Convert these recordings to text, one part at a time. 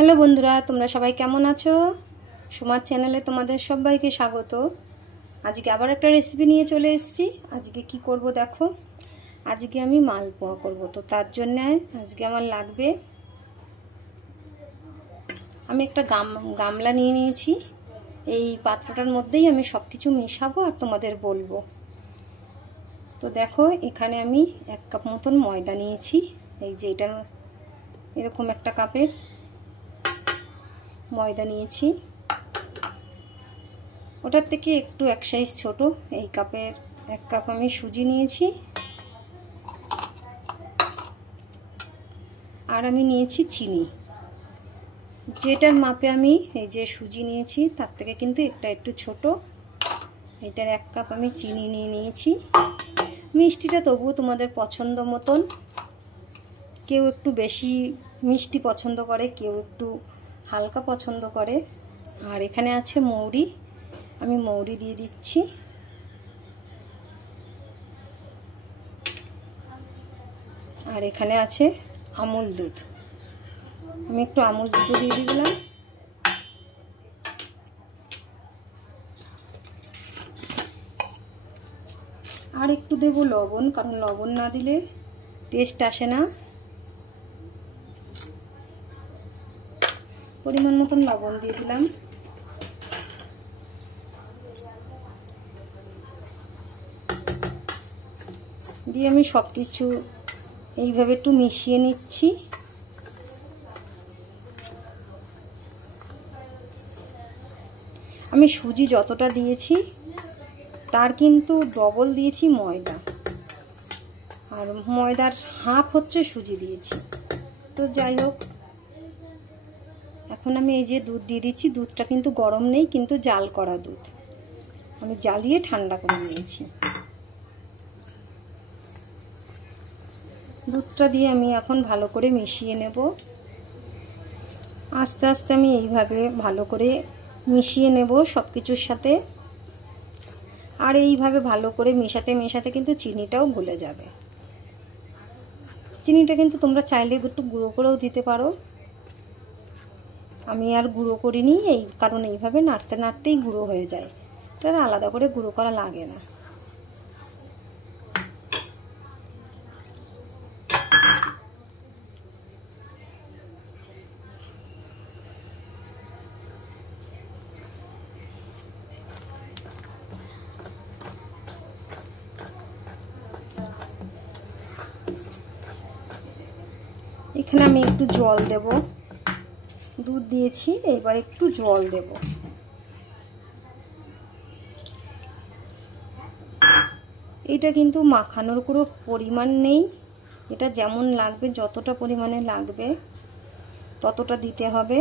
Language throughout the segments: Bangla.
হ্যালো বন্ধুরা, তোমরা সবাই কেমন আছো? সোমার চ্যানেলে তোমাদের সবাইকে স্বাগত। আজকে আবার একটা রেসিপি নিয়ে চলে এসেছি। আজকে কি করব দেখো, আজকে আমি মালপোয়া করব। তো তার জন্য আজকে আমার লাগবে, আমি একটা গামলা নিয়ে নিয়েছি। এই পাত্রটার মধ্যেই আমি সব কিছু মেশাবো আর তোমাদের বলবো। তো দেখো, এখানে আমি 1 কাপ মতন ময়দা নিয়েছি। এই যে এটা এরকম একটা কাপের ময়দা নিয়েছি। ওটার থেকে একটু এক সাইজ ছোট এই কাপের 1 কাপ আমি সুজি নিয়েছি। আর আমি নিয়েছি চিনি, যেটার মাপে আমি এই যে সুজি নিয়েছি তার থেকে কিন্তু একটু ছোট। এটার 1 কাপ আমি চিনি নিয়ে নিয়েছি। মিষ্টিটা তবুও তোমাদের পছন্দ মতন, কেউ একটু বেশি মিষ্টি পছন্দ করে, কেউ একটু হালকা পছন্দ করে। আর এখানে আছে মৌরি, আমি মৌরি দিয়ে দিচ্ছি। আর এখানে আছে আমুল দুধ, আমি একটু আমুল দুধ দিয়ে দিলাম। আর একটু দেবো লবণ, কারণ লবণ না দিলে টেস্ট আসে না। পরিমাণ মতন লবণ দিয়ে দিলাম। দিয়ে আমি সব কিছু এইভাবে একটু মিশিয়ে নিচ্ছি। আমি সুজি যতটা দিয়েছি তার কিন্তু ডবল দিয়েছি ময়দা, আর ময়দার হাফ হচ্ছে সুজি দিয়েছি। তো যাই হোক, এখন আমি এই যে দুধ দিয়ে দিচ্ছি। দুধটা কিন্তু গরম নেই, কিন্তু জাল করা দুধ, আমি জ্বালিয়ে ঠান্ডা করে নিয়েছি। দুধটা দিয়ে আমি এখন ভালো করে মিশিয়ে নেব। আস্তে আস্তে আমি এইভাবে ভালো করে মিশিয়ে নেব সব কিছুর সাথে। আর এইভাবে ভালো করে মেশাতে মেশাতে কিন্তু চিনিটাও গলে যাবে। চিনিটা কিন্তু তোমরা চাইলে একটু গুঁড়ো করেও দিতে পারো, আমি আর গুঁড়ো করিনি, এই কারণ এইভাবে নাড়তে নাড়তেই গুঁড়ো হয়ে যায়। এটা আলাদা করে গুঁড়ো করা লাগে না। এখানে আমি একটু জল দেব, দুধ দিয়েছি, এবার একটু জল দেব। এটা কিন্তু মাখানোর কোনো পরিমাণ নেই, এটা যেমন লাগবে, যতটা পরিমাণে লাগবে ততটা দিতে হবে।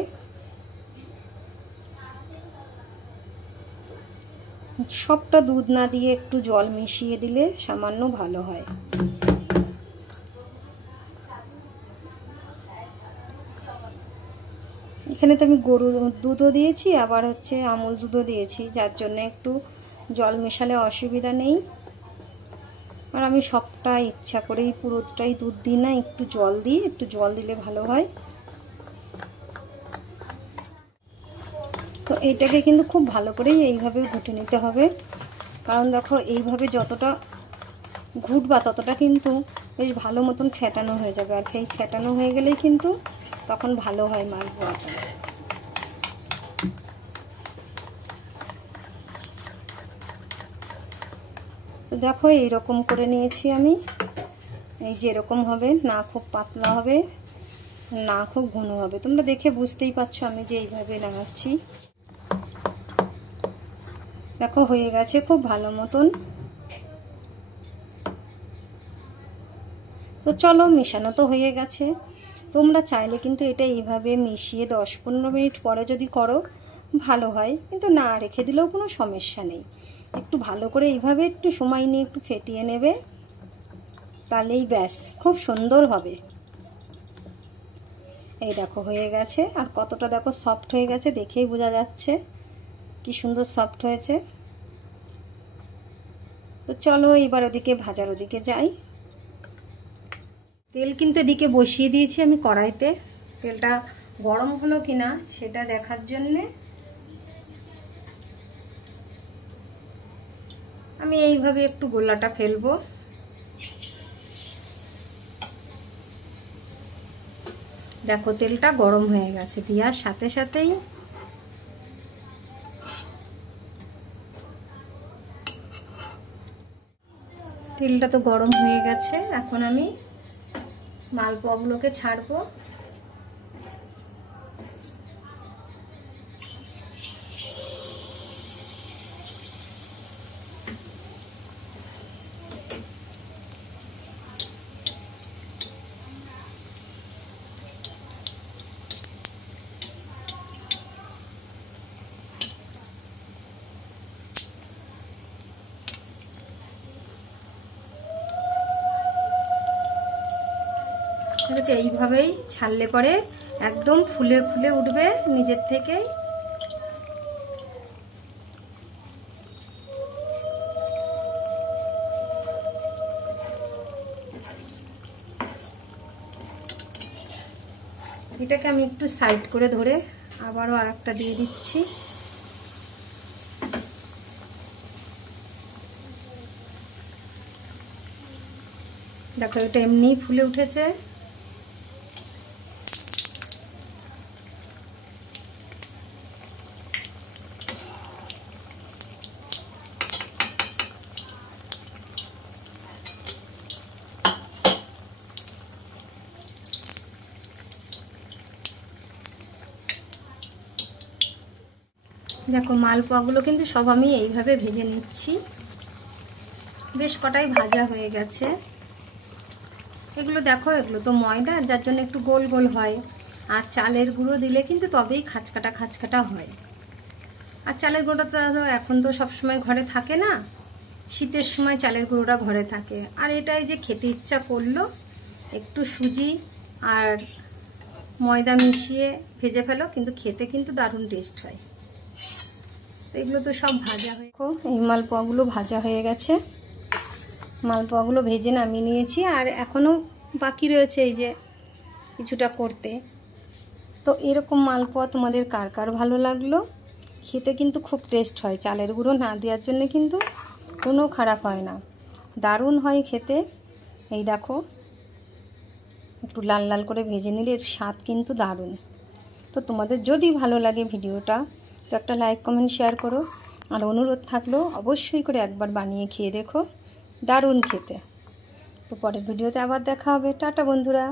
সবটা দুধ না দিয়ে একটু জল মিশিয়ে দিলে সামান্য ভালো হয়। এখানে তো আমি গরুর দুধও দিয়েছি, আবার হচ্ছে আমুল দুধও দিয়েছি, যার জন্য একটু জল মেশালে অসুবিধা নেই। আর আমি সবটা ইচ্ছা করেই পুরোটাই দুধ দিই না, একটু জল দিই, একটু জল দিলে ভালো হয়। তো এইটাকে কিন্তু খুব ভালো করেই এইভাবে ঘুটে নিতে হবে, কারণ দেখো এইভাবে যতটা ঘুটবা ততটা কিন্তু বেশ ভালো মতন ফেটানো হয়ে যাবে। আর সেই ফেটানো হয়ে গেলেই কিন্তু তখন ভালো হয় মালপোয়াটা। তো দেখো এইরকম করে নিয়েছি আমি। এই যে এরকম হবে, না খুব পাতলা হবে না খুব ঘন হবে। তোমরা দেখে বুঝতেই পারছো আমি যে এইভাবে লাগাচ্ছি। দেখো হয়ে গেছে খুব ভালো মতন। তো চলো, মেশানো তো হয়ে গেছে। তোমরা চাইলে কিন্তু এটা এইভাবে মিশিয়ে 10-15 মিনিট পরে যদি করো ভালো হয়, কিন্তু না রেখে দিলেও কোনো সমস্যা নেই। একটু ভালো করে এইভাবে একটু সময় নিয়ে একটু ফেটিয়ে নেবে, তাহলেই ব্যাস খুব সুন্দর হবে। এই দেখো হয়ে গেছে। আর কতটা দেখো সফট হয়ে গেছে, দেখেই বোঝা যাচ্ছে কি সুন্দর সফট হয়েছে। তো চলো এবার ওদিকে ভাজার ওদিকে যাই। তেল কিন্তু এদিকে বসিয়ে দিয়েছি আমি কড়াইতে। তেলটা গরম হলো কিনা সেটা দেখার জন্যে আমি এইভাবে একটু গোলাটা ফেলবো। দেখো তেলটা গরম হয়ে গেছে, দেওয়ার সাথে সাথেই তেলটা তো গরম হয়ে গেছে। এখন আমি মালপোয়াগুলোকে ছাড়বো। এইভাবেই ছাড়লে পরে একদম ফুলে ফুলে উঠবে নিজের থেকেই। এটাকে আমি একটু সাইড করে ধরে আবারও আরেকটা দিয়ে দিচ্ছি। দেখো এটা এমনিই ফুলে উঠেছে। দেখো মালপোয়াগুলো কিন্তু সব আমি এইভাবে ভেজে নিচ্ছি। বেশ কটাই ভাজা হয়ে গেছে। এগুলো দেখো, এগুলো তো ময়দা, যার জন্য একটু গোল গোল হয়। আর চালের গুঁড়ো দিলে কিন্তু তবেই খাঁচকাটা খাঁচকাটা হয়। আর চালের গুঁড়োটা তো এখন তো সবসময় ঘরে থাকে না, শীতের সময় চালের গুঁড়োটা ঘরে থাকে। আর এটাই যে খেতে ইচ্ছা করলো, একটু সুজি আর ময়দা মিশিয়ে ভেজে ফেলো, কিন্তু খেতে কিন্তু দারুণ টেস্ট হয়। এগুলো তো সব ভাজা হয়ে, এই মালপোয়াগুলো ভাজা হয়ে গেছে। মালপোয়াগুলো ভেজে নামিয়ে নিয়েছি, আর এখনও বাকি রয়েছে এই যে কিছুটা করতে। তো এরকম মালপোয়া তোমাদের কার কার ভালো লাগলো? খেতে কিন্তু খুব টেস্ট হয়, চালের গুঁড়ো না দেওয়ার জন্য কিন্তু কোনো খারাপ হয় না, দারুণ হয় খেতে। এই দেখো একটু লাল লাল করে ভেজে নিলে এর স্বাদ কিন্তু দারুণ। তো তোমাদের যদি ভালো লাগে ভিডিওটা, তো একটা লাইক কমেন্ট শেয়ার করো। আর অনুরোধ থাকলো অবশ্যই করে একবার বানিয়ে খেয়ে দেখো, দারুণ খেতে। তো পরের ভিডিওতে আবার দেখা হবে। টাটা বন্ধুরা।